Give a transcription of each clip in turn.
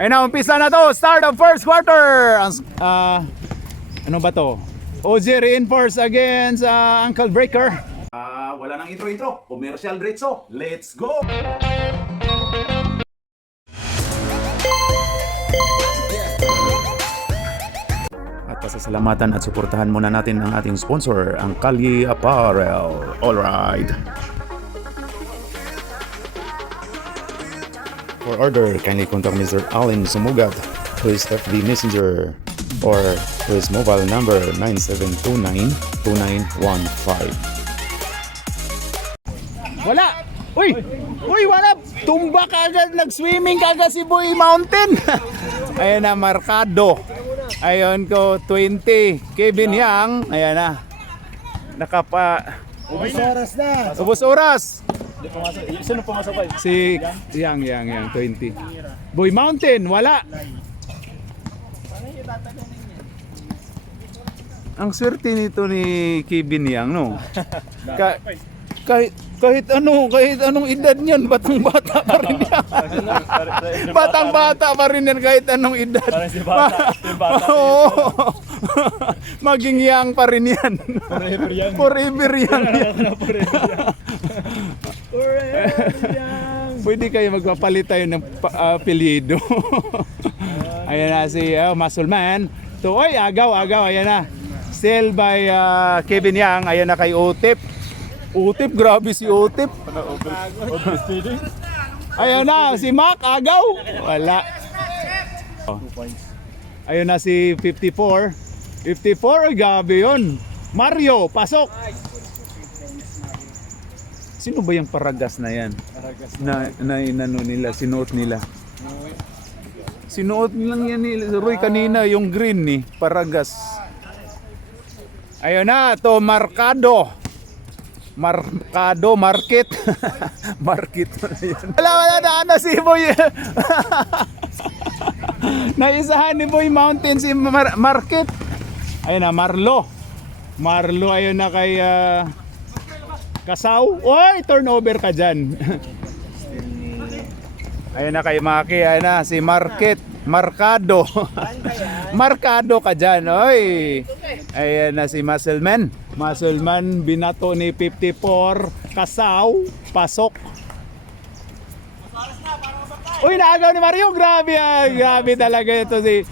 Ayun na, umpisa na to. Start of first quarter. Ano ba to? OG reinforce against Uncle Breaker. Wala nang intro. Commercial diretso. Let's go! At pasasalamatan at suportahan muna natin ang ating sponsor, ang Kalye Apparel. Alright. For order, kindly contact Mr. Allen Sumugat to his FB Messenger or to his mobile number 9729-2915. Wala! Uy! Uy, wala! Tumba kagad, nag-swimming kagad si Boy Mountain! Ayan na, markado. Ayon ko, 20. Kevin Yang, ayan na. Nakapa... Ubus oras na. Ubus oras! Sino pumasok ba? Si Yang, 20. Boy Mountain, wala. Ang swerte nito ni Kevin Yang, no? Kahit anong edad niyan, batang-bata pa rin yan. Batang-bata pa rin yan kahit anong edad. Parang si bata. Oo. Maging yang pa rin yan. Forever young. Forever yang yan. Pwede kayo magpapalit tayo ng apelyido. Ayan na si Muscle Man. So, oy, agaw, ayan na. Still by Kevin Yang. Ayan na kay Otip. Otip, grabe si Otip. Ayan na, si Mac, agaw. Wala. Ayun na si 54. 54, grabe yun. Mario, pasok. Sino ba yung paragas na yan? Na inano nila, sinuot nila. Sinuot lang yan ni Roy kanina, yung green ni paragas. Ayun na, to Marcado. Market. Market na yun. Wala na si Boy. Naisahan ni Boy Mountain si Market. Ayun na, Marlo, ayun na kay Kasaw. Oy, turnover ka dyan. Ayun na kay Maki. Ayun na, si Market. Markado. Markado ka dyan. Oy. Ayun na si Muscleman. Muscleman, binato ni 54. Kasaw, pasok. Uy, naagaw ni Mario. Grabe, grabe talaga ito si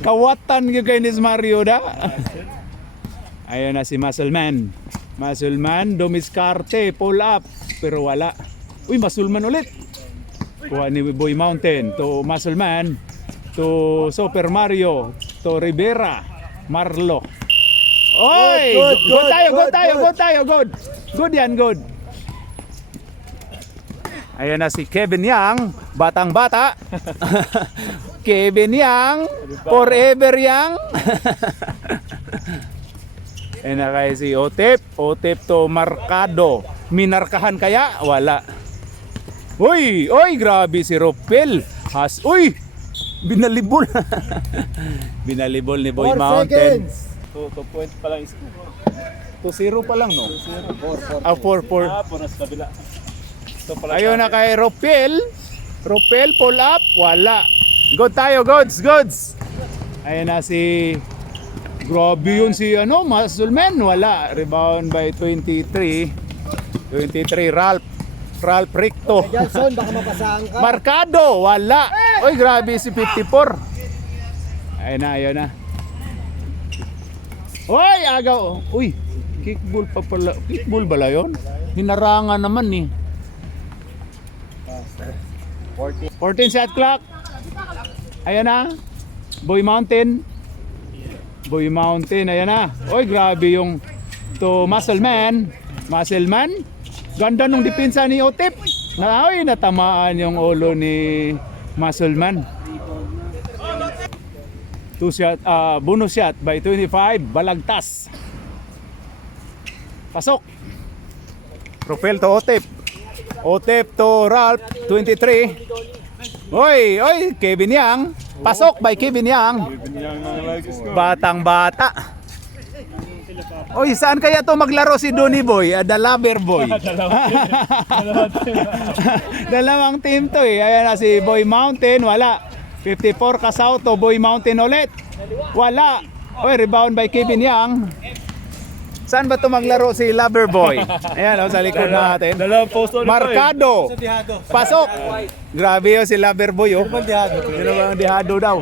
kawatan yung kay Mario da. Ayun na si Muscleman. Muscleman, dumiskarte, pull up. Pero wala. Uy, Muscleman ulit. Kuha ni Boy Mountain to Muscleman. To Super Mario. To Rivera. Marlo. Oy! Good tayo. Good yan. Ayan na si Kevin Yang, batang-bata. Kevin Yang, forever young. Ayan na kaya si Otip to Marcado. Minarkahan kaya? Wala. Uy, grabe si Ropel. Uy! Binalibol. Binalibol ni Boy Mountain. 2 point pa lang. 2-0 pa lang, no? 4. 4-4. Por sa kabila. Ayun na kay Ropel, pull up, wala. Good tayo, goods. Ayun na si, grabe yun si Muscleman, wala. Rebound by 23, Ralph Ricto. Johnson, baka mapasahan ka. Marcado, wala. Oy, grabe si 54. Ayun na. Oy, agaw. Uy, kickball pa pala. Kickball bala yun? Hinarangan naman ni. 14 shot clock. Ayan na. Boy Mountain, ayan na. Oy, grabe yung to Muscleman. Ganda nung depensa ni Otip. Natamaan yung ulo ni Muscleman. 2 shot, bonus shot by 25, balagtas. Pasok. Propel to Otip to Ralph, 23. Oy, Kevin Yang. Pasok by Kevin Yang. Batang-bata. Oy, saan kaya to maglaro si Donny Boy? The Lover Boy. Dalawang team to eh. Ayan na si Boy Mountain, wala. 54 Kasaw to Boy Mountain ulit. Wala. Oy, rebound by Kevin Young. Saan ba to maglaro si Lover Boy? Ayan oh, sa likod natin. Dalawang post ulit. Markado. Pasok. Grabe oh, si Lover Boy oh. Dalawang dihado daw.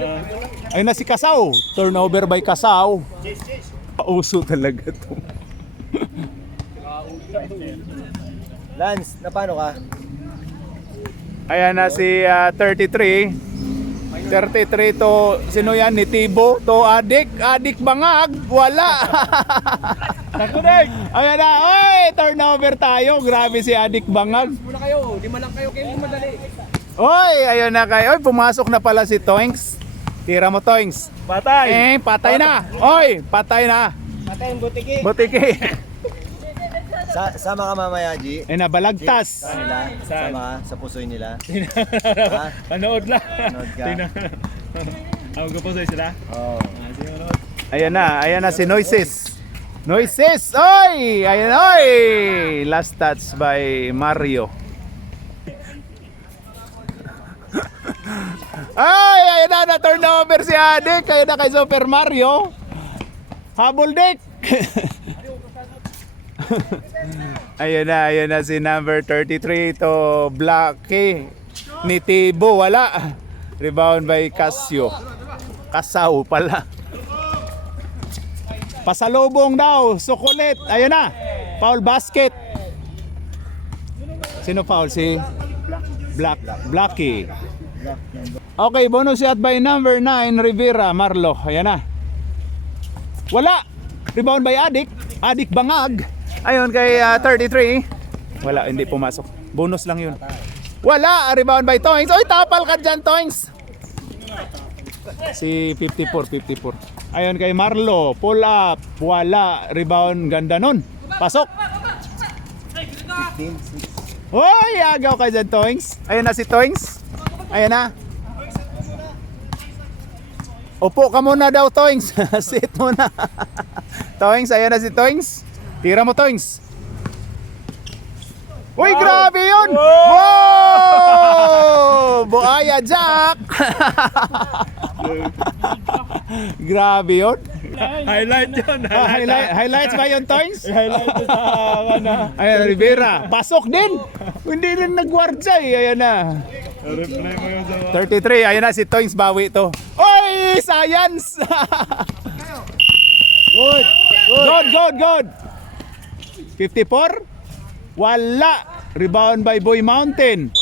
Ayun na si Kasaw. Turnover by Kasaw. Pauso talaga to. Lance, na paano ka? Ayan na si 33. 33 to, sino yan? Ni Tibo to Adik. Adik Bangag. Wala. Nakunig! Ayan na. Oy, turnover tayo. Grabe si Adik Bangag. Muna kayo, lima lang kayo madali. Oy, ayun na kayo. Oy, pumasok na pala si Toinks. Tira mo Toinks. Patay! Patay na. Oy, patay na. Patay ang butiki. Butiki. Sama ka mamaya, G. Ay na, balagtas. Nila, sama ka sa pusoy nila. Ha? Panood lang. Nanood ka. Ang gupo sa sila. Oo. Ayan na si Noises. Noises! Oy! Ayan, oy! Last touch by Mario. Ay, ayan na turnover si Adik. Ayan na kay Super Mario. Habol Dick. Ayun na si number 33 to Blacky. Ni Tibo, wala. Rebound by Casio. Kasaw pala. Pasalubong daw, sukulit. Ayun na. Foul basket. Sino foul? Si Blacky. Okay, bonus shot by number 9 Rivera Marlo. Ayan na. Wala. Rebound by Adik. Adik Bangag. Ayun kay 33. Wala, hindi pumasok. Bonus lang yun. Wala. Rebound by Toings. Oy, tapal ka dyan, Toings. Si 54. Ayun kay Marlo. Pull up. Wala. Rebound. Ganda nun. Pasok. Hoy, agaw ka dyan, Toings. Ayun na si Toings. Ayun na. Upo ka muna daw, Toings. Sit muna. Toings, ayan na si Toings. Tira mo, Toings. Uy, grabe yun! Wow! Buaya Jack! Grabe yun. Highlight yun. Highlights ba yun, Toings? Highlight yun sa ano. Ayan, Rivera. Pasok din. Hindi rin nagwardya eh. Ayan na. Replay mo yun sa 33. Ayan na si Toings. Bawi to. Oy! Science! Good. 54? Wala. Rebound by Boy Mountain.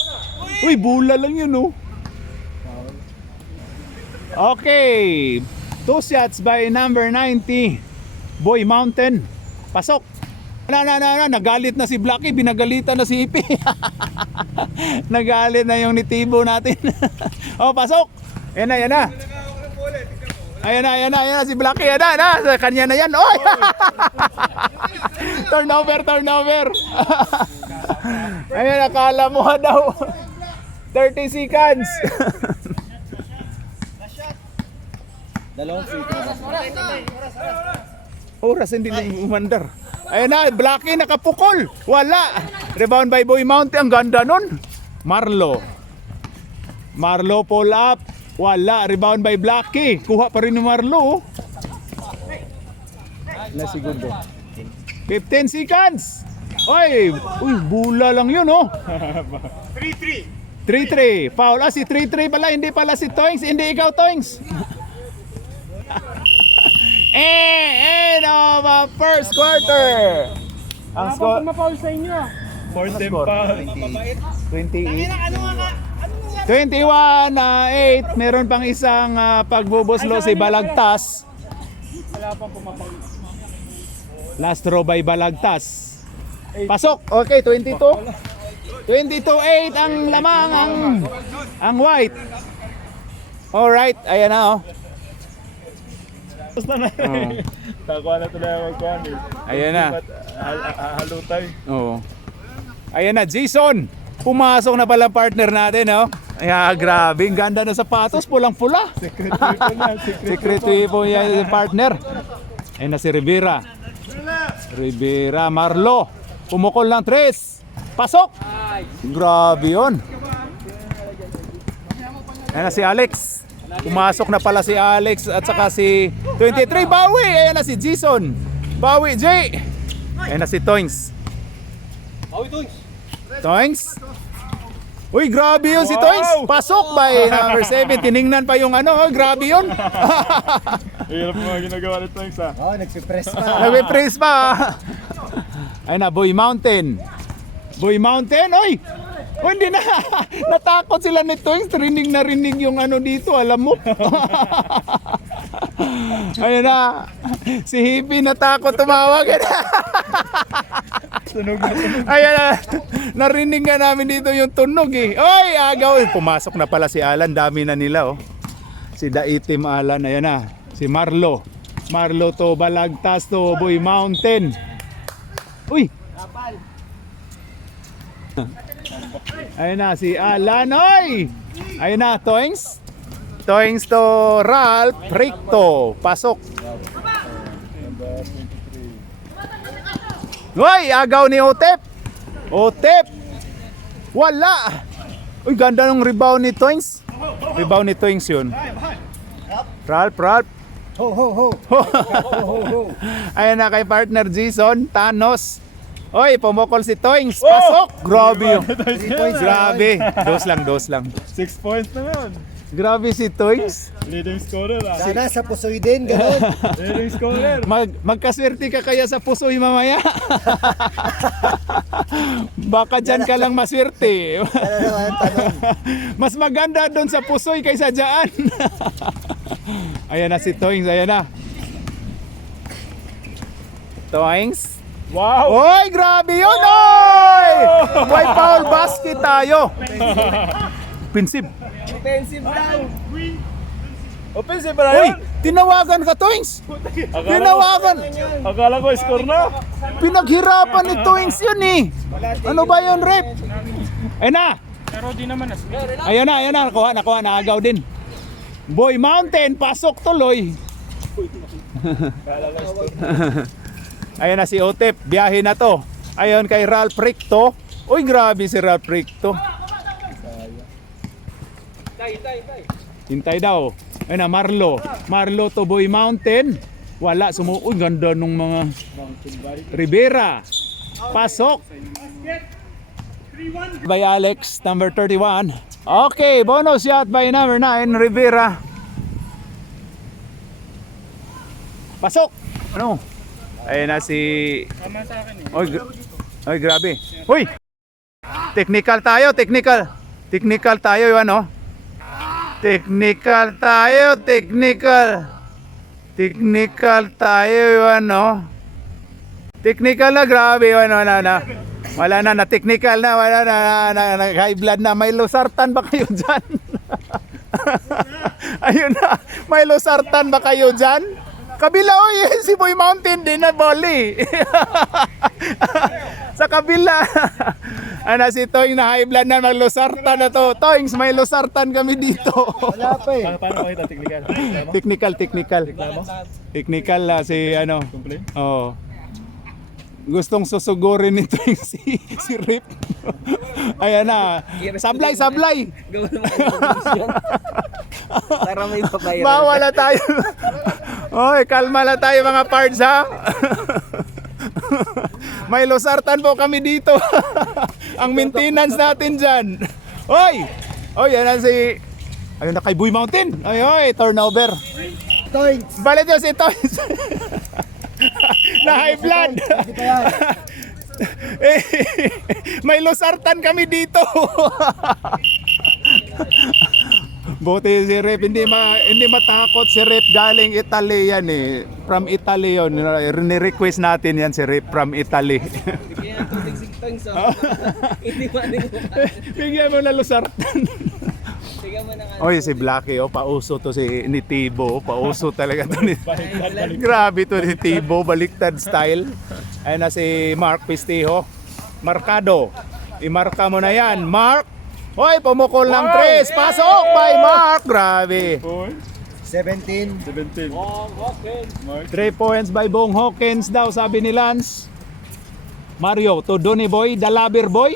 Uy, bula lang yun, oh. Okay. 2 shots by number 90. Boy Mountain. Pasok. Nagalit na si Blacky. Binagalitan na si Ipi. Nagalit na yung nitibo natin. Oh, pasok. Yan na. Ayan na si Blacky. Ayan na. Kanya na yan. Oy! Turnover. Ayan, akala mo daw. 30 seconds. Dalawang free throw. Oras hindi na umandar. Ayan na, Blacky nakapukol. Wala. Rebound by Boy Mountain. Ang ganda nun. Marlo pull up. Wala. Rebound by Blacky. Kuha pa rin ni Marlo. Na segundo. 15 seconds. Uy, bula lang yun, oh. 3-3. Foul. Si 3-3 pala. Hindi pala si Toings. Hindi ikaw, Toings. First quarter. Ang score. ma-foul sa inyo. 14 pa. 28. 21-8. Meron pang isang pagbubuslo si Balagtas. Last row by Balagtas. Pasok. Okay, 22. 22-8 ang lamang ang white. Alright, ayan na, oh. Basta na yun. Takuha na tuloy ako magkuhan eh. Ayan na. Halutay. Oo. Ayan na, Jason. Pumasok na pala partner natin, oh. Ay, grabe, ang ganda ng sapatos, pulang-pula. Secret weapon na. Secret po yan yung partner. Ayan na si Rivera. Rivera, Marlo. Pumukol ng 3. Pasok! Grabe yun. Ayan na si Alex. Pumasok na pala si Alex at saka si 23. Bawi! Ayan na si Jason. Bawi, Jay. Ayan na si Toings. Toings. Uy, grabe yun si Toings. Pasok by number 7. Tiningnan pa yung ano. Oh, grabe yun. Hirap mga ginagawa nito yung isa. Oh, nagsipress pa. Nagpe-praise pa. Ayun na, Boy Mountain. Boy Mountain, oy! Oh, hindi na. Natakot sila ni Toings. Rinig na rinig yung ano dito, alam mo. Ayun na. Si Hippie natakot tumawag. Sunog na sunog. Ayan na. Narinig nga namin dito yung tunog eh. Oy, agaw. Pumasok na pala si Alan. Dami na nila oh. Si Daitim Alan. Ayan na. Si Marlo. Marlo to Balagtas to Boy Mountain. Uy. Ayun na si Alan. Oy. Ayun na. Toings. Toings to Ralph Ricto. Pasok. Uy, agaw ni Otep. Otep. Wala. Uy, ganda ng rebound ni Toings. Rebound ni Toings yun. Ralph. Ho, ho, ho. Ayan na kay partner Jason. Thanos. Uy, pumukol si Toings. Pasok. Grabe yun. 3 points. Grabe. Dos lang. 6 points na yun. Grabe si Toings. Leading scorer ah. Sana sa pusoy din, gano'n. Leading scorer. Magkaswerte ka kaya sa pusoy mamaya. Baka dyan ka lang maswerte. Ano naman ang tanong? Mas maganda doon sa pusoy kaysa dyan. Ayan na si Toings, ayan na. Toings. Wow! Oy, grabe yun, oy! May foul basket tayo. Offensive. Offensive ba na Oy, yun? tinawagan ka, Toings. Tinawagan. Akala ko score na. Pinaghirapan ni Toings yun eh. Ano ba yun, rep? Ayan na. Pero di naman Ayan na. Nakuha, naagaw din. Boy Mountain, pasok tuloy. Ayan na si Otep, biyahe na to. Ayon kay Ralph Ricto. Uy, grabe si Ralph Ricto. Hintay daw. Ayun na, Marlo to Boy Mountain. Wala, uy, ganda nung mga Rivera. Pasok. By Alex, number 31. Okay, bonus shot by number 9, Rivera. Pasok. Ano? Ayun na si... Oy, grabe. Uy! Technical tayo. Technical tayo, yun, ano? Technical tayo, yun, no? Technical na, grabe, yun, na. Wala na technical na, wala na high blood na. May losartan ba kayo dyan? Ayun na, may losartan ba kayo dyan? Kabila, oy, si Boy Mountain din na volley. Sa kabila. Ano si Toing na high blood na, maglosartan na to. Toings, may losartan kami dito. Wala pa eh. Paano makita technical? Technical la si ano. Complain? Oh. Gustong susugurin nito yung si Rip. Ayan na. Sablay. Gawin naman ang komisyon. Para may babayaran. Bawala tayo. Oy, kalma lang tayo mga pards ha. May losartan po kami dito. Ang maintenance natin dyan. Oy, yan na si... Ayun na kay Boy Mountain. Oy, turnover. Toings. Balit yun si Toys. Na high blood. Hindi pa yan. May losartan kami dito. Buti si Rep, hindi matakot si Rep, galing Italy yan eh. From Italy yun. Ni-request natin yan si Rep from Italy. Bigyan ng tubig sigtang so. Hindi man yung Bigyan mo na losartan. bigyan mo ng Oy, si Blackie, pauso to si ni Tibo. Pauso talaga to ni... Grabe to ni Tibo, baliktad style. Ayun na si Mark Pistijo. Markado. Imarka mo na yan, Mark. Hoy, pumukol ng 3. Pasok by Mark. Grabe. Boy. 17. 17. 3 points by Bong Hawkins daw, sabi ni Lance. Mario to Donny Boy, the lover boy.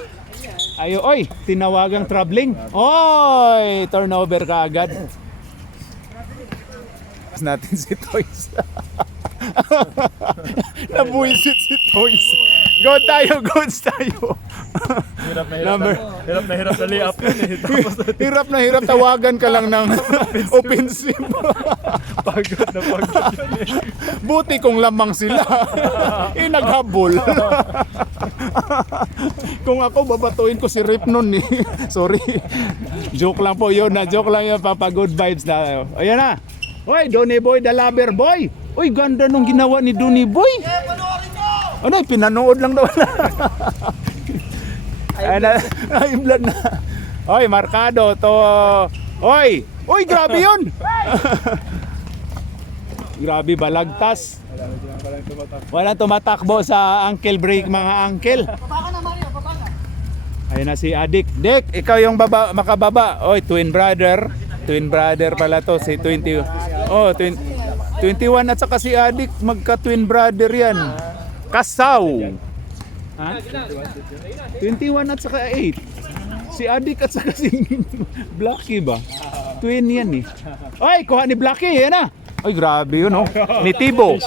Ayo, oy, tinawagang troubling. Oy, turnover ka agad. Natin si Toys. Nabuisit si Toys. Go tayo, goods tayo. Hirap na Number. hirap na layup yun eh. Tapos Hirap na hirap, tawagan ka lang ng offensive. pagod na pagod yun eh. Buti kung lamang sila. Naghabol. Kung ako, babatuin ko si Rip nun eh. Sorry. Joke lang po yun. Joke lang yun. Papa, good vibes na. Ayan na. Oy, Donny Boy, the lover boy. Uy, ganda nung ginawa ni Donny Boy. Ano, pinanood lang daw. Ay na, ay blood na. Oy, markado to. Oy, grabe 'yun. Grabe balagtas. Walang tumatakbo sa ankle break mga uncle. Ayun na si Adik. Dick, ikaw yung makababa. Oy, twin brother. Twin brother pala to si 20. Oh, 21 at saka si Adik, magka twin brother 'yan. Kasaw. Ha? 21 at saka 8. Si Adik at saka si Blacky ba? Twin yan eh. Ay, kuha ni Blacky, yan na. Ay, grabe yun, oh. Nitibo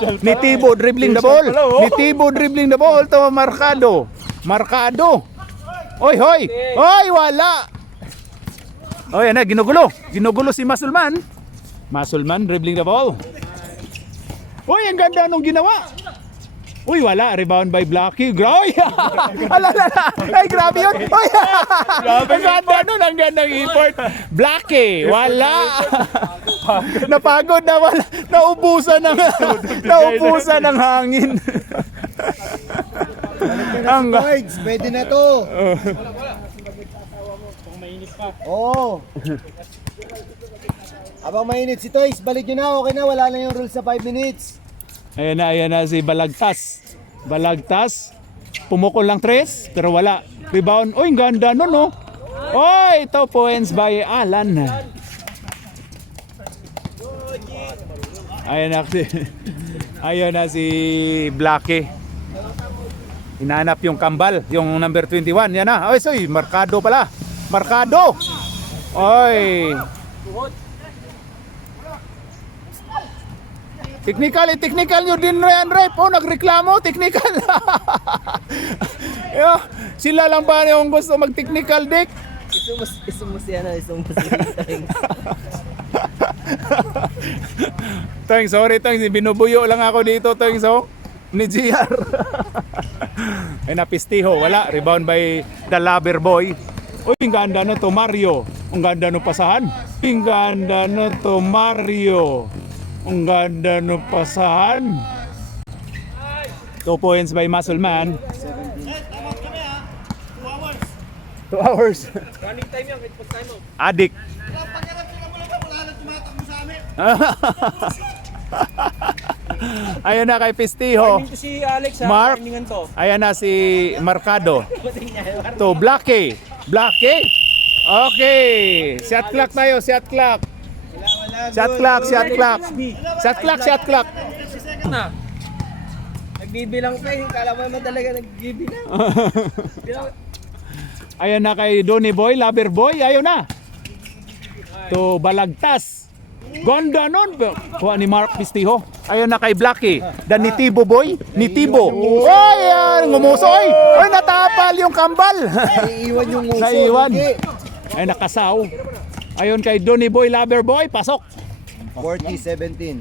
dribbling the ball. Nitibo dribbling the ball to Marcado. Oy, hoy. Oy, wala. Oh, yan na, ginugulo si Masulman dribbling the ball. Oy, ang ganda nung ginawa. Uy, wala. Rebound by Blacky. Groy! Alala! Ay, grabe yun! Uy! Ang ganda nun. Ang gandang import. Blacky! Wala! Napagod na wala. Naubusan ng hangin. Ang Cards, pwede na to. Oo. Abang mainit si Toys, balik nyo na. Okay na, wala na yung rules sa 5 minutes. ayan na si Balagtas. Pumukol lang 3, pero wala. Rebound. Uy, ang ganda nun, no? Oy, ito points by Alan. Ayan na si Blacky. Hinanap yung kambal, yung number 21. Yan na. Oy, soy, Marcado pala. Marcado. Oy. Technical nyo din Ryan Rep. Oh, nagreklamo, technical. Sila lang ba yung gusto mag-technical, Dick? Isumus yan. Thanks, sorry, thanks. Binubuyo lang ako dito, thanks, oh. Ni GR. Ay, napistiho. Wala. Rebound by the lover boy. Uy, ang ganda na to, Mario. Ang ganda no pasahan. Ang ganda na to, Mario. Ang ganda no pasahan. 2 points by Muscleman. 2 hours. Running time yan. Post time mo. Adik. Ayan na kay Pistiho. Timing to si Alex ha. Mark. Timingan to. Ayan na si Marcado. To Blacky. Okay. Shot clock tayo, shot clock. Shot clock. Na. Nagbibilang pa eh. Kala mo naman talaga nagbibilang. Ayan na kay Donny Boy, lover boy. Ayun na. To Balagtas. Ganda nun. Kuha ni Mark Pistiho. Ayun na kay Blacky. The Nitibo boy. Nitibo. Oy, ngumusoy. Oy, natapal yung kambal. Naiiwan yung nguso. Naiiwan. Hindi. Ay, nakasaw. Ayun kay Donny Boy, lover boy. Pasok. 40-17.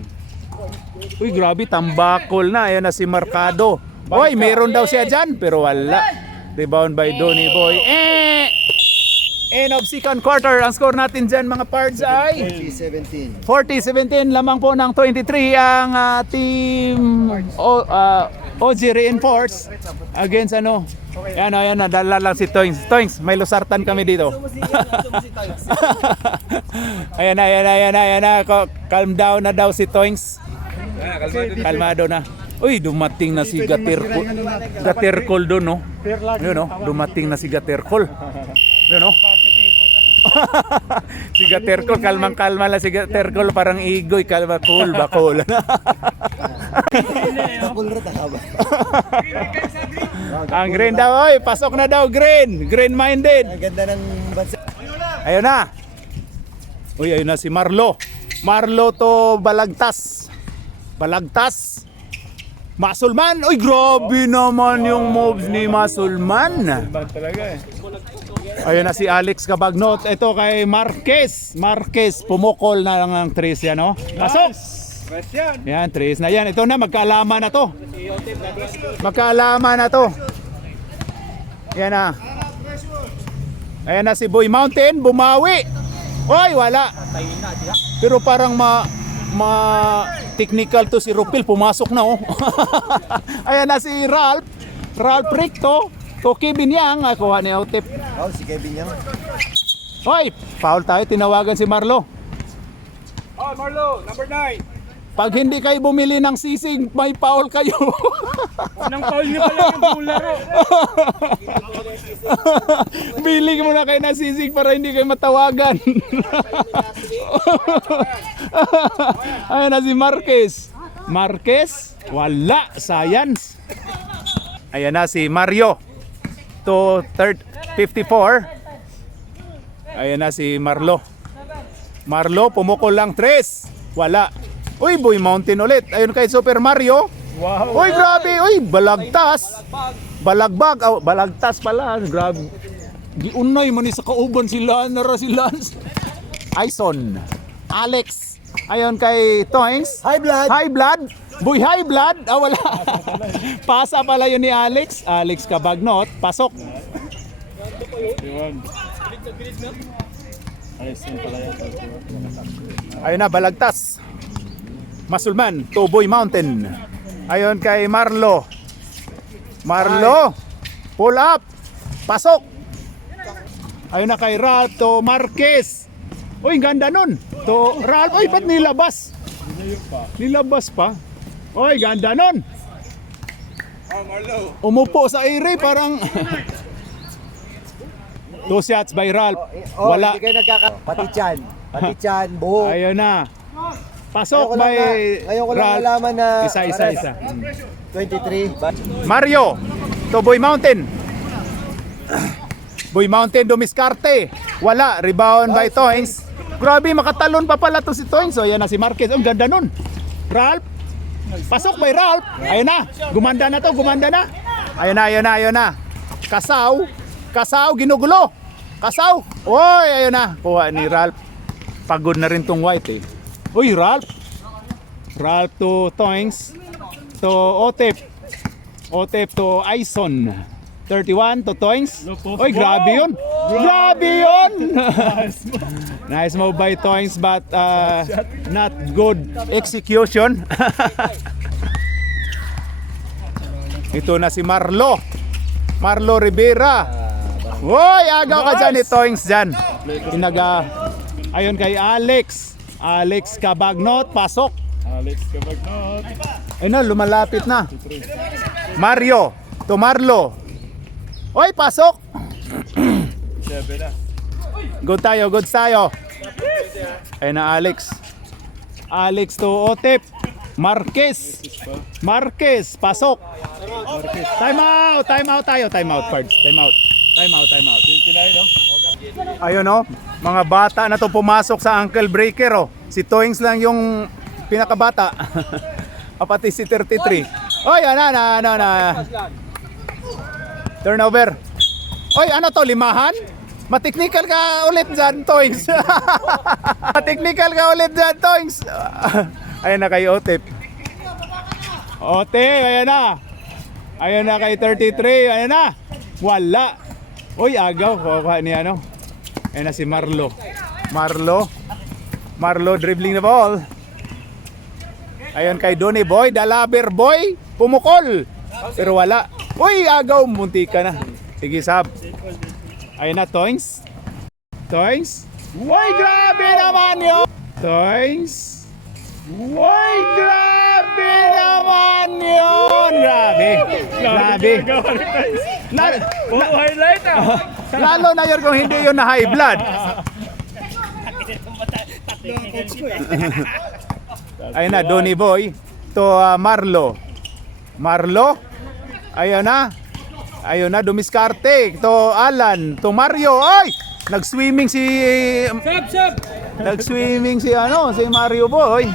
Uy, grabe, tambakol na. Ayan na si Marcado. Oy, meron daw siya dyan, pero wala. Rebound by Donny Boy. End of second quarter. Ang score natin dyan, mga parts, ay 40-17. 40-17. Lamang po ng 23 ang team OG Reinforce against ano. Yan na, dala lang si Toings. Toings, may lusartan kami dito. Ayan na. Calm down na daw si Toings. Kalmado na. Uy, dumating na si Gatercol doon, no? Yun, no? Dumating na si Gatercol. Yun, no? Si Tercol, kalmang-kalma lang si Tercol, parang igoy, kalma, cool ba, cool. Kulrat ka ba? Ang green daw, oy, pasok na daw, green. Green-minded. Ang ganda ng bansa. Ayun na. Uy, ayun na si Marlo. Marlo to Balagtas. Balagtas. Masulman. Uy, grabe naman yung moves ni Masulman. Bang talaga eh. Ayun na si Alex Cabagnot. Ito kay Marquez. Marquez, pumukol na lang ng tres yan, no? Pasok! Yan, tres na yan. Ito na, magkaalaman na to. Magkaalaman na to. Yan na. Ayan na si Boy Mountain, bumawi. Oy, wala. Pero parang technical to si Rupil, pumasok na oh. Ayan na si Ralph. Ralph Ricto. To Kevin Yang, kuha ni Otep. Oh, si Kevin yan. Hoy, foul tayo, tinawagan si Marlo. Oh, Marlo, number 9. Pag hindi kayo bumili ng sisig, may foul kayo. Nang foul niyo pala yung buong laro. Bili mo na kayo ng sisig para hindi kayo matawagan. Ayun na si Marquez. Marquez, wala, science. Ayan na si Mario. To 54. Ayan na si Marlo. Marlo, pumukol lang 3. Wala. Uy, Boy Mountain ulit. Ayun kay Super Mario. Wow. Uy, grabe. Uy, balagtas. Balagbag. Oh, balagtas pala. Grabe. Giunay mo ni sa kauban sila. Nara si Lance. Ison. Alex. Ayun kay Toings. High blood. High blood. Boy, high blood. Ah, wala. Pasa pala yun ni Alex. Alex Cabagnot. Pasok. Ayos yun pala yan. Ayun na, balagtas. Masulman, to Boy Mountain. Ayun kay Marlo. Marlo, pull up. Pasok. Ayun na kay Ralph, to Marquez. Uy, ganda nun. To Ralph, uy, ba't nilabas? Nilabas pa. Uy, ganda nun. Umupo sa ere, parang... 2 shots by Ralph. Oh, Wala. Hindi kayo Pati Chan, buhok. Ayun na. Pasok by Ngayon ko lang nalaman na Isa. 23. Mario, to Boy Mountain. Boy Mountain dumiskarte. Wala, rebound by Toings. Grabe, makatalon pa pala to si Toings. So, yan na si Marquez. Ang ganda nun. Ralph. Pasok by Ralph. Ayun na. Gumanda na to, gumanda na. Ayun na. Kasaw, ginugulo. Kasaw. Oy, ayun na. Kuha ni Ralph. Pagod na rin tong white eh. Uy, Ralph. Ralph to Toings. To Otep. Otep to Ison. 31 to Toings. Uy, grabe yun. Grabe yun. Nice move by Toings but not good execution. Ito na si Marlo. Marlo Rivera. Uy, agaw ka dyan ni Toings dyan. Ayun kay Alex. Alex Cabagnot, pasok. Alex Cabagnot. Ayun na, lumalapit na. Mario, to Marlo. Oy, pasok. 7 na. Good tayo. Ayun na, Alex. Alex to Otep. Marquez, pasok. Time out tayo. Time out, Pards. Time out. 29, no? Ayun oh, mga bata na to pumasok sa ankle breaker oh. Si Toings lang yung pinakabata. Pati si 33. Oy, ano. Turnover. Oy, ano to, limahan? Mateknikal ka ulit dyan, Toings. Mateknikal ka ulit dyan, Toings. Ayun na kay Otep. Ayan na. Ayun na kay 33. Ayun na. Wala. Uy, agaw. Kuha ni ano. Ayun na si Marlo. Marlo dribbling the ball. Ayun kay Donny Boy. Dalaber Boy. Pumukol. Pero wala. Uy, agaw. Munti ka na. Sige, sab. Ayun na, Toings. Uy, grabe naman yun. Toings. Uy, grabe naman yun. Grabe. Puro highlight ah. Lalo na yun kung hindi yun na high blood. Ayun na, Donny Boy to Marlo. Marlo. Ayun na. Ayun na, dumiskarte to Alan, to Mario. Ay! Nag-swimming si Nag-swimming si si Mario Boy.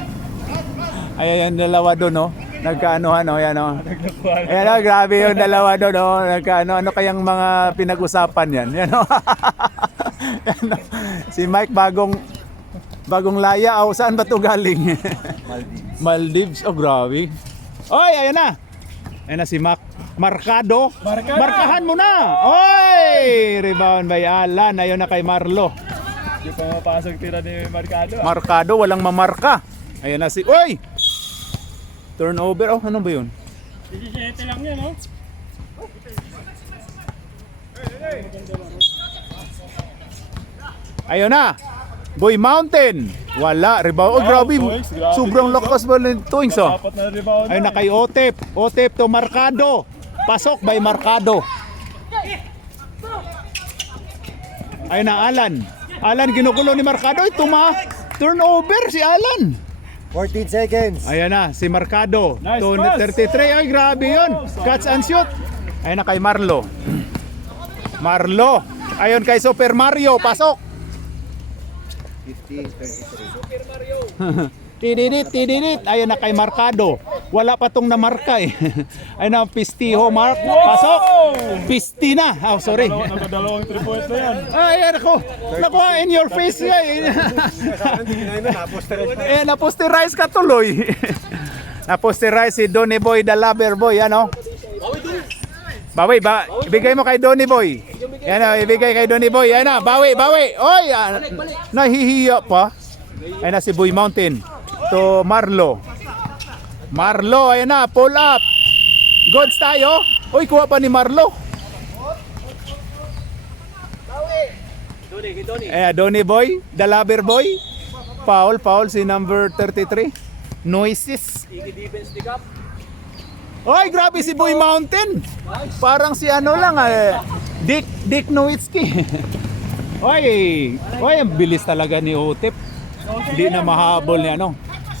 Ayun, dalawa doon, no. Nagkaanohan, no, yan, no. Ayan, no, grabe yung dalawa doon, no. Ano kayang mga pinag-usapan yan? Yan, no. Yan, no. Si Mike bagong laya. Saan ba 'to galing? Maldives. Oh, grabe. Oy, ayun na. Ayun na si Marcado. Markahan mo na. Oy! Rebound by Alan. Ayun na kay Marlo. Hindi pa mapasok tira ni Marcado. Marcado, walang mamarka. Ayun na si... Oy! Turnover. Oh, ano ba yun? 17 lang yan, oh. Ayun na. Boy Mountain. Wala. Rebound. Oh, grabe. Toings, grabe. Sobrang lakas ba ng Toings, oh. Apat na rebound. Ayun na kay Otep. Otep to Marcado. Pasok by Marcado. Ayun na, Alan. Alan, ginugulo ni Marcado. Ito turnover si Alan. 14 seconds. Ayan na, si Marcado. Nice To pass. 33. Ay, grabe yun. Catch and shoot. Ayun na kay Marlo. Marlo. Ayun kay Super Mario. Pasok. 50-33. Tididit. Ayun na kay Marcado. Wala pa tong namarka eh. Ayun na, Pistiho, Mark. Pasok. Pisti na. Oh, sorry. Nakadalawang 3 point na yan. Ay, ako. Naku, in your face nga eh. Naposterize ka tuloy. Naposterize si Donny Boy, the lover boy, ano? Bawi, ibigay mo kay Donny Boy. Yan na, ibigay kay Donny Boy. Yan na, bawi. Oy, nahihiya pa. Ayun na si Boy Mountain. To Marlo. Ayan na, pull up. Gods tayo. Uy, kuha pa ni Marlo. Donny Boy, the lover boy. Foul si number 33. Noises. Oy, grabe si Boy Mountain. Parang si lang Dick Nowitzki. Oy, ang bilis talaga ni Otep. Hindi na mahabol ni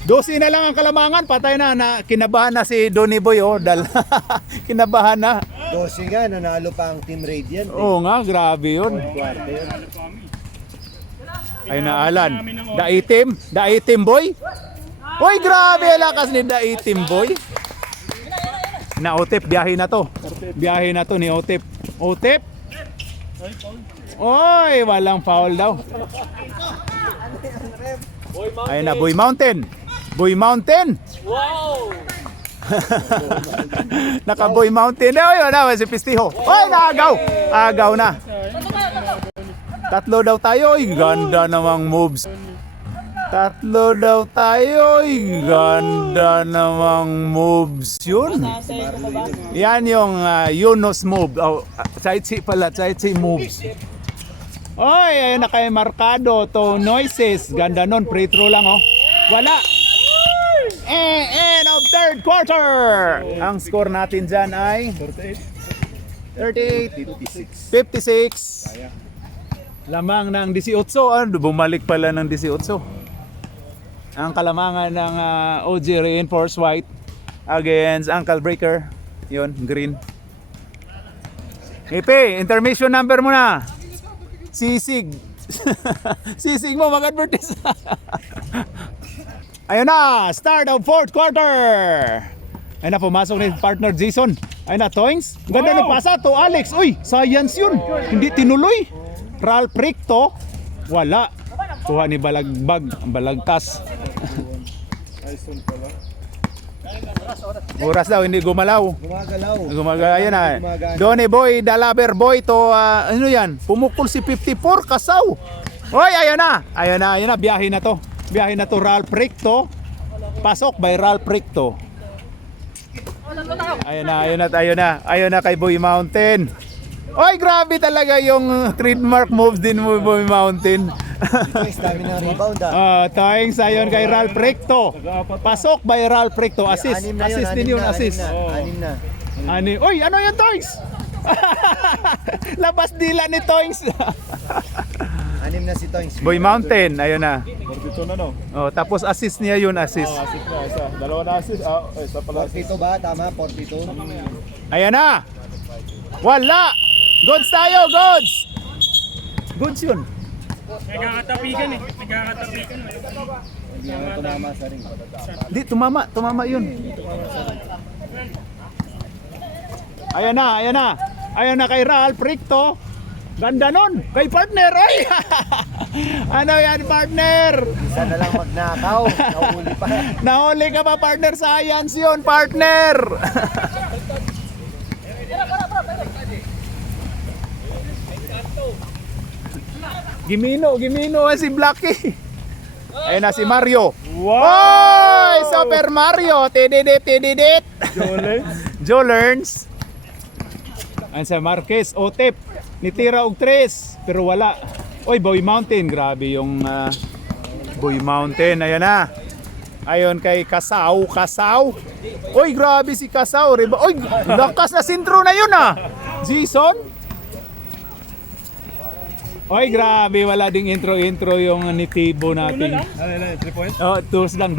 12 na lang ang kalamangan, patay na, kinabahan na si Donny Boy, kinabahan na. 12 nga, nanalo pa ang Team Radiant. Oo nga, grabe yun. Kwarte yun. Ayun na, Alan. The item boy. Uy, grabe, lakas ni The item boy. Na Otep, biyahe na to ni Otep. Oy, walang foul daw. Ayun na, Boy Mountain. Wow! Naka Boy Mountain. Oy, wala si Pistiho. Oy, agaw na. Tatlo daw tayo. Oy, ganda namang moves. Yun. Yan yung Yunus move. Chaitsi pala, Chaitsi moves. Oy, ayun na kay Marcado to Noises. Ganda nun, free throw lang Wala. End of third quarter. Ang score natin dyan ay 56. Lamang ng 18. Bumalik pala ng 18. Ang kalamangan ng OG Reinforced White against Ankle Breaker. Yun, green. Ipe, intermission number mo na. Sisig. Sisig mo, mag-advertise. Ayun na, start of fourth quarter. Ayun na, pumasok ni partner Jason. Ayun na, Toings. Ganda ng pasa to Alex. Uy, science yun. Hindi tinuloy. Ralph Ricto. Wala. Kuha ni Balagtas. Oras daw, hindi gumalaw. Ayun na. Donny Boy, the lover boy to, ano yan? Pumukul si 54, kasaw. Hoy, ayun na. Biyahe na to. Ralph Ricto. Pasok by Ralph Ricto. Ayun na kay Boy Mountain. Oy, grabe talaga yung trademark moves din mo, Boy Mountain. Stamina rebound Thanks ayon kay Ralph Ricto. Pasok by Ralph Ricto. Assist din yun. Anim na. Oy, ano yan, Toings? Labas dila ni Toings. Anim na si Toings. Boy Mountain, ayun na. 42 na no? Oh, tapos assist niya yun, assist. Assist na, isa. Dalawa na assist. Isa pala assist. 42 ba? Tama, 42. Ayan na. Wala. Goods tayo, goods. Goods yun. Nagkakatapikan eh. Nagkakatapikan. Hindi naman tumama sa ring. Di, tumama yun. Ayan na, ayan na. Ayan na kay Ralph Ricto. Ganda nun. Kay partner, ay! Ano yan, partner? Isa na lang magnakaw. Nahuli pa. Nahuli ka ba, partner? Science yun, partner! Gimino si Blacky. Ayun na si Mario. Wow! Super Mario! Tididit! Joe Learns. Ayun sa Marquez, Otep. Nitira og 3, pero wala. Oy, Boy Mountain. Grabe yung Boy Mountain. Ayan na. Ayon kay Kasaw. Oy, grabe si Kasaw. Oy, lakas na sintro na yun ah. Jason. Oy, grabe. Wala ding intro yung Nitibo natin. 3 points? Oh, dos lang.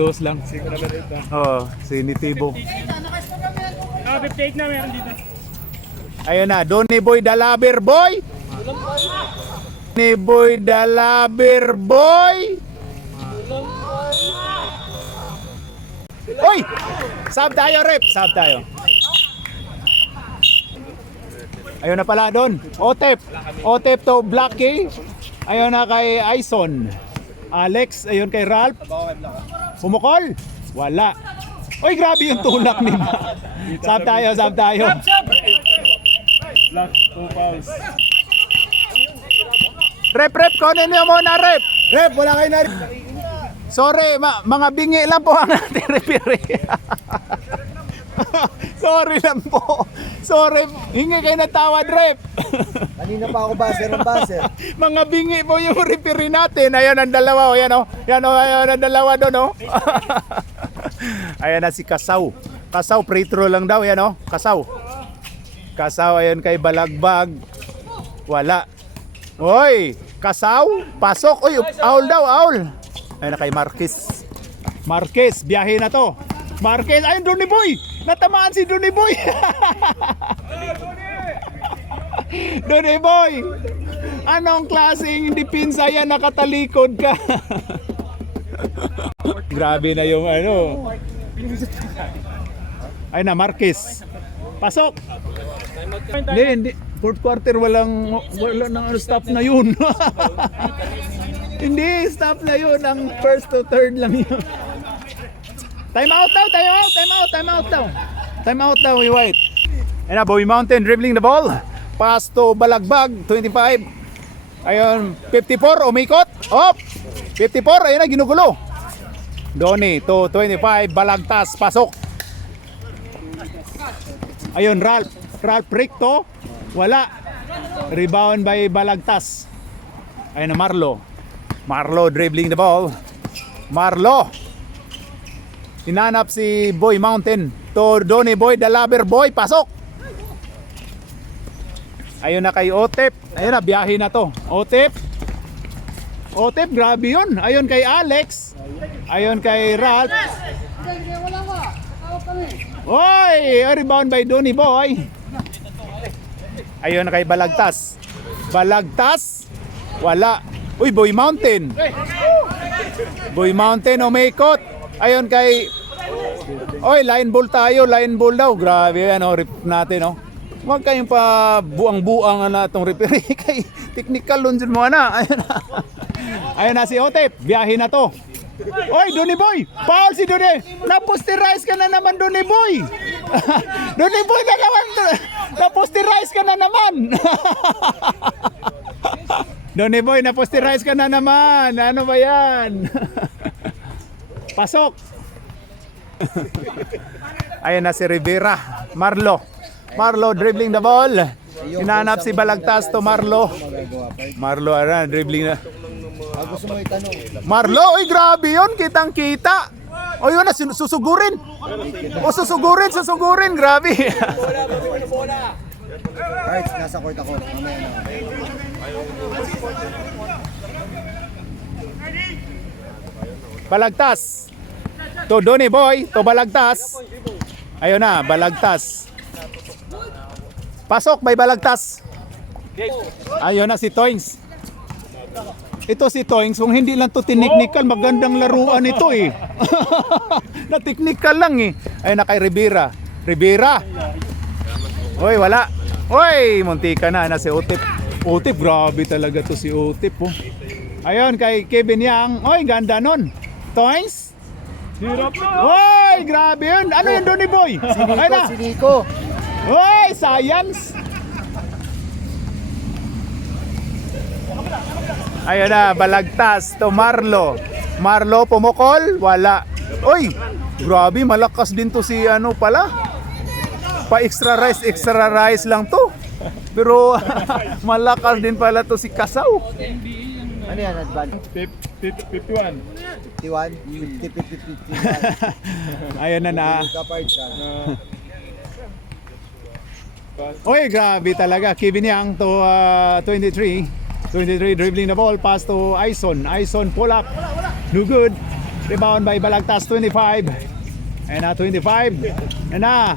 Siko na ba dito? Oh, si Nitibo. 58 na meron dito. Ayun na, Donny Boy Dalaber Boy. Donny Boy Dalaber Boy. Oy! Sab tayo, rep. Sab tayo. Ayun na pala doon. Otep to Blacky. Ayun na kay Aison. Alex, ayun kay Ralph. Pumukol? Wala. Oy, grabe yung tulak ni Ma. Sab tayo. Black, 2 fouls. Rep, kunin niyo muna, rep. Rep, wala kayo na. Sorry, mga bingi lang po ang ating referee. Sorry lang po. Sorry, hingi kayo ng tawad, rep. Kanina pa ako baser. Mga bingi po yung referee natin. Ayan ang dalawa, o yan o. Ayan ang dalawa doon o. Ayan na si Kasaw. Kasaw, free throw lang daw, yan o. Kasaw, ayan kay Balagbag. Wala. Oy, Kasaw, pasok. Oy, aul daw. Ayun na kay Marquez, biyahe na to. Marquez, ayun Donny Boy. Natamaan si Donny Boy. Donny Boy. Anong klaseng depensa yan, nakatalikod ka? Grabe na yung ano. Ayun na, Marquez. Pasok. Hindi. Fourth quarter wala nang stop na yun. Hindi, stop na yun. Ang first to third lang yun. Time out daw, White. And Boy Mountain dribbling the ball. Pass to Balagbag, 25. Ayun, 54, umikot. Op! 54, ayun na, ginugulo. Donny to 25, Balagtas, pasok. Ayun, Ralph Ricto. Wala. Rebound by Balagtas. Ayun na, Marlo dribbling the ball. Marlo. Hinanap si Boy Mountain. To Donny Boy, Dalaber Boy. Pasok. Ayun na kay Otep. Ayun na, biyahe na to. Otep, grabe yun. Ayun kay Alex. Ayun kay Ralph. Oy, rebound by Donny Boy. Ayun na kay Balagtas. Wala. Uy, Boy Mountain, umikot. Ayun kay... Oy, line ball daw. Grabe, rip natin, Huwag kayong pa buang-buang na itong referee. Kay technical lungeon mo na. Ayun na si Otep. Biyahe na to. Oy, Donny Boy. Foul si Donny. Naposterize ka na naman, Donny Boy. Donny Boy na naman. Naposterize ka na naman. Donny Boy, naposterize ka na naman. Ano ba yan? Pasok. Ayun na si Rivera. Marlo dribbling the ball. Hinanap si Balagtas to Marlo. Dribbling na. Gusto mo itanong. Marlo, oy, grabe yun. Kitang-kita. O yun na, susugurin. Susugurin. Grabe. Alright, nasa court ako. Mamaya na. Balagtas. To Donny Boy, to Balagtas. Ayun na, Balagtas. Pasok, may Balagtas. Ayun na si Toings. Ito si Toings, kung hindi lang to tiniknikal, magandang laruan ito eh. Na technical lang eh. Ayun na kay Rivera. Rivera. Oy, wala. Oy, muntika na si Otip. Otip, grabe talaga to si Otip oh. Ayun kay Kevin Yang. Oy, ganda nun. Toings. Hirap na. Oy, grabe yun. Ano yun doon ni Boy? Ayun na. Si Nico. Oy, science. Ayun na, Balagtas to Marlo. Marlo pumukol, wala. Oy, grabe, malakas din to si ano pala. Pa extra rice lang to. Pero malakas din pala to si Kasaw. Ano yan, advance? 51. 51? 50, 50, 50. Ayun na. Kapart ka. Oy, grabe talaga. Kevin Yang to 23 dribbling the ball, pass to Aison. Aison pull up. No good. Rebound by Balagtas 25. And 25. And na.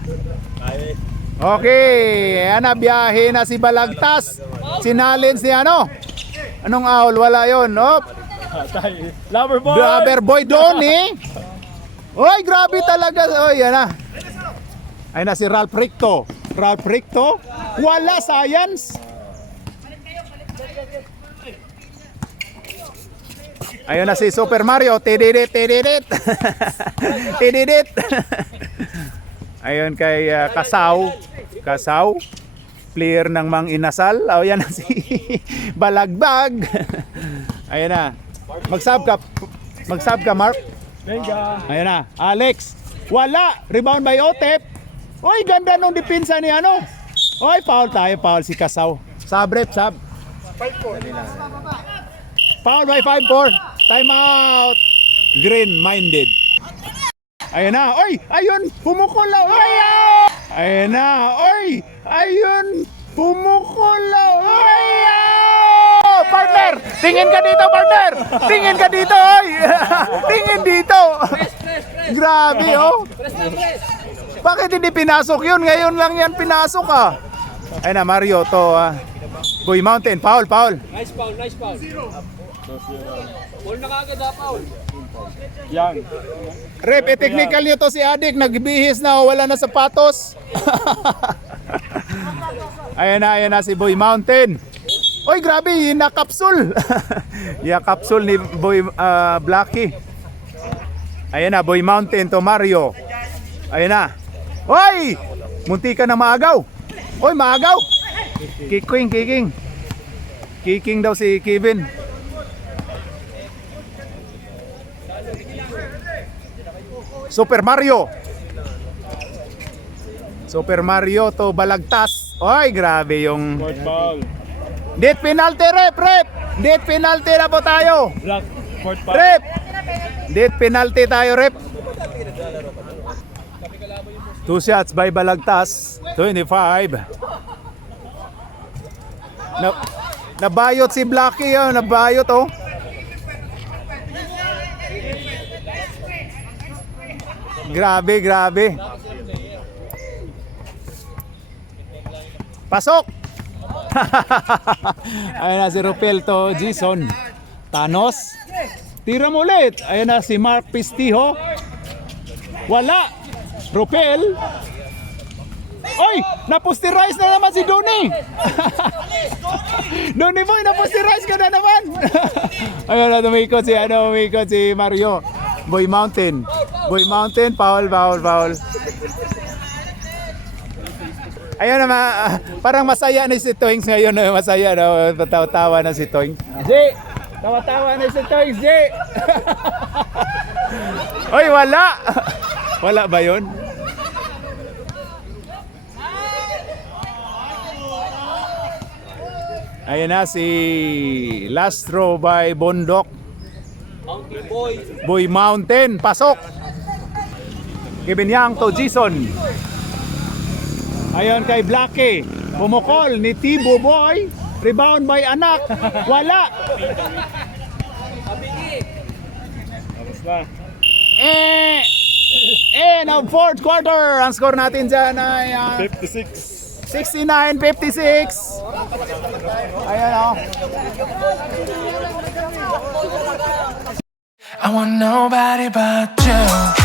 Okay, ayan na, biyahe na si Balagtas. Sinalins ni ano? Anong owl? Wala yon. Op. Lover boy. Grabber boy doon eh. Oy, grabe talaga. Oy, yan na. Ayun na si Ralph Ricto. Ralph Ricto. Wala, science. Ayun na si Super Mario. Tididit, tididit. Tididit. Ayun kay Kasaw. Kasaw. Player ng Mang Inasal. O yan na si Balagbag. Ayun na. Mag-sub ka. Mag-sub ka, Mark. Venga. Ayun na. Alex. Wala. Rebound by Otep. Oy, ganda nung depensa ni ano. Oy, foul tayo. Foul si Kasaw. Sub, rep, sub. Foul by 5-4. Time out. Green-minded. Ayun na. Oy, ayun. Pumukol na. Oy, oh! Ayun na. Oy, ayun. Pumukol na. Oy, oh! Partner, tingin ka dito, partner. Tingin ka dito, oy. Tingin dito. Grabe, oh. Bakit hindi pinasok yun? Ngayon lang yan pinasok, ah. Ayun na, Mario, to, Boy Mountain. Foul, foul. Nice foul, nice foul. Ball na kagad ha, foul. Yang. Rep, technical nyo to si Adik. Nagbihis na, wala na sapatos. Ayan na si Boy Mountain. Oy, grabe, hinakapsul. Hinakapsul ni Boy Blacky. Ayan na, Boy Mountain to Mario. Ayan na. Oy! Munti ka na maagaw. Oy, maagaw. Kicking. Kicking daw si Kevin. Super Mario. Super Mario to Balagtas. Oy, grabe yung Fourth foul. death penalty, rep. Death penalty na po tayo. Black. Fourth foul. Rep. Death penalty tayo, rep. 2 shots by Balagtas. 25. Nabayot si Blacky, oh. Nabayot, oh. Grabe. Pasok! Ayun na si Rupel to Jason. Thanos. Tira mo ulit. Ayun na si Mark Pistijo. Wala. Rupel. Oy! Napostirize na naman si Donny. Donny boy, napostirize ka na naman. Ayun na, umikot si Mario. Boy Mountain, foul. Ayun na, parang masaya na si Toings ngayon. Masaya na, tawa na si Toings. J! Tawa na si Toings, J! Oy, wala! Wala ba yun? Ayun na si last throw by Bondok. Boy Mountain, pasok. Kevin Yang to Jason. Ayun kay Blacky. Pumukol ni Tibo Boy. Rebound by Anak. Wala. Now fourth quarter, ang score natin dyan ay 56. 69-56. Ayan o. I want nobody but you.